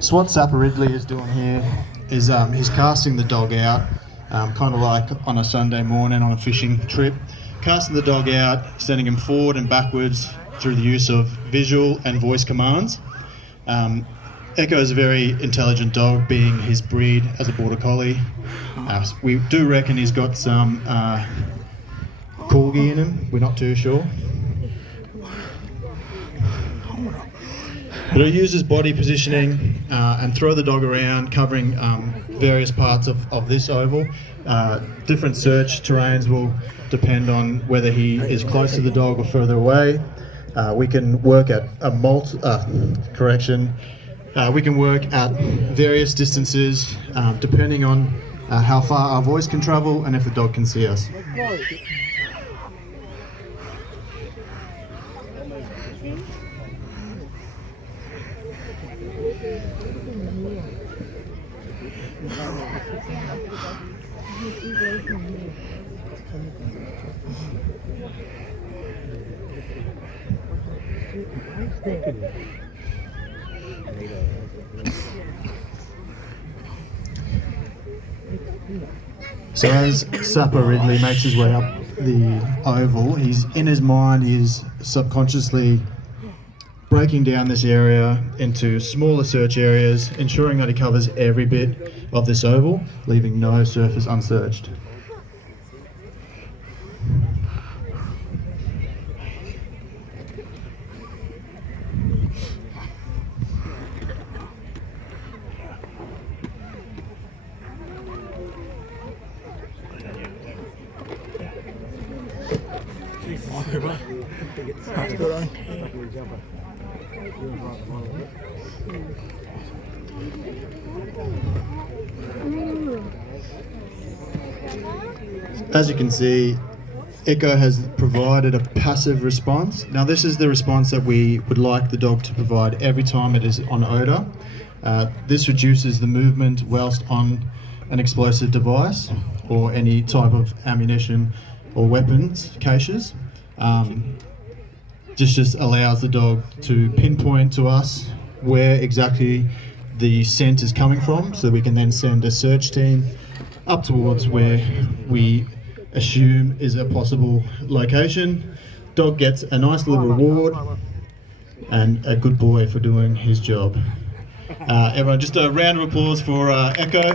So what Sapper Ridley is doing here is he's casting the dog out, kind of like on a Sunday morning on a fishing trip. Casting the dog out, sending him forward and backwards through the use of visual and voice commands. Echo is a very intelligent dog, being his breed as a border collie. We do reckon he's got some corgi in him, we're not too sure. But he'll use his body positioning and throw the dog around, covering various parts of this oval. Different search terrains will depend on whether he is close to the dog or further away. We can work at we can work at various distances depending on how far our voice can travel and if the dog can see us. So as Sapper Ridley makes his way up the oval, he's in his mind, he's subconsciously breaking down this area into smaller search areas, ensuring that he covers every bit of this oval, leaving no surface unsearched. As you can see, Echo has provided a passive response. Now this is the response that we would like the dog to provide every time it is on odour. This reduces the movement whilst on an explosive device or any type of ammunition or weapons caches. Just allows the dog to pinpoint to us where exactly the scent is coming from, so we can then send a search team up towards where we assume is a possible location. Dog gets a nice little reward and a good boy for doing his job. Everyone, just a round of applause for Echo.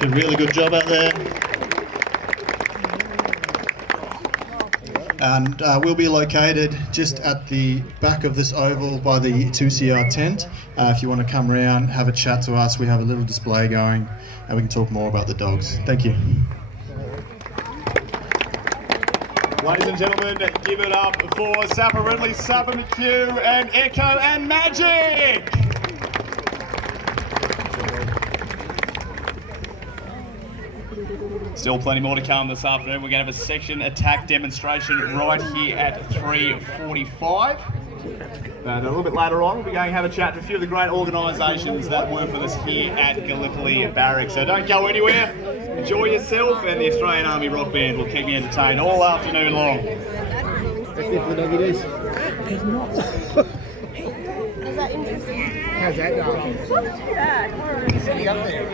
Did a really good job out there. And we'll be located just at the back of this oval by the 2CR tent. If you want to come around, have a chat to us, we have a little display going and we can talk more about the dogs. Thank you. Ladies and gentlemen, give it up for Sapper Ridley, Sapper McHugh and Echo and Magic! Still plenty more to come this afternoon. We're going to have a section attack demonstration right here at 3:45. But a little bit later on, we'll be going to have a chat to a few of the great organisations that work with us here at Gallipoli Barracks. So don't go anywhere. Enjoy yourself, and the Australian Army Rock Band will keep you entertained all afternoon long. That's it for the doggy days. There's not. How's that interesting? How's that going? What's that? Sitting up there.